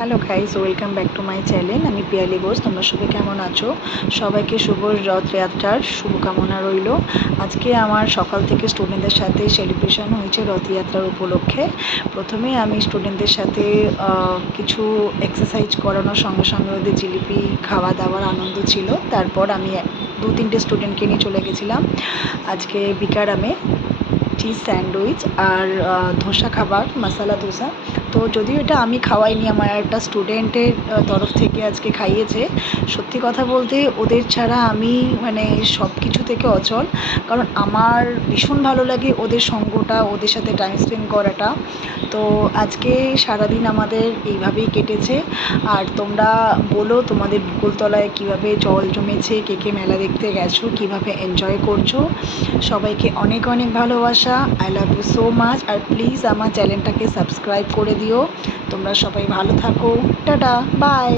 Hello guys, welcome back to my channel. আমি পিয়ালি ঘোষ। তোমরা সবাই কেমন আছো? সবাইকে শুভ রথযাত্রার শুভকামনা রইল। আজকে আমার সকাল থেকে স্টুডেন্টদের সাথে সেলিব্রেশন হয়েছে রথযাত্রার উপলক্ষে। প্রথমে আমি স্টুডেন্টদের সাথে কিছু এক্সারসাইজ করানোর সঙ্গে সঙ্গে ওদের জিলিপি খাওয়া দাওয়ার আনন্দ ছিল। তারপর আমি 2-3টে স্টুডেন্টকে নিয়ে চলে গেছিলাম আজকে বিকারামে চিজ স্যান্ডউইচ আর ধোসা খাবার, মশালা ধোসা। তো যদিও এটা আমি খাওয়াইনি, আমার একটা স্টুডেন্টের তরফ থেকে আজকে খাইয়েছে। সত্যি কথা বলতে ওদের ছাড়া আমি সব কিছু থেকে অচল, কারণ আমার ভীষণ ভালো লাগে ওদের সঙ্গটা, ওদের সাথে টাইম স্পেন্ড করাটা। তো আজকে সারাদিন আমাদের এইভাবেই কেটেছে। আর তোমরা বলো তোমাদের বকুলতলায় কীভাবে জল জমেছে, কে কে মেলা দেখতে গেছো, কীভাবে এনজয় করছো। সবাইকে অনেক অনেক ভালোবাসা। I love you so much. আর প্লিজ আমার চ্যানেলটাকে সাবস্ক্রাইব করে দিও। তোমরা সবাই ভালো থাকো। Tata, by.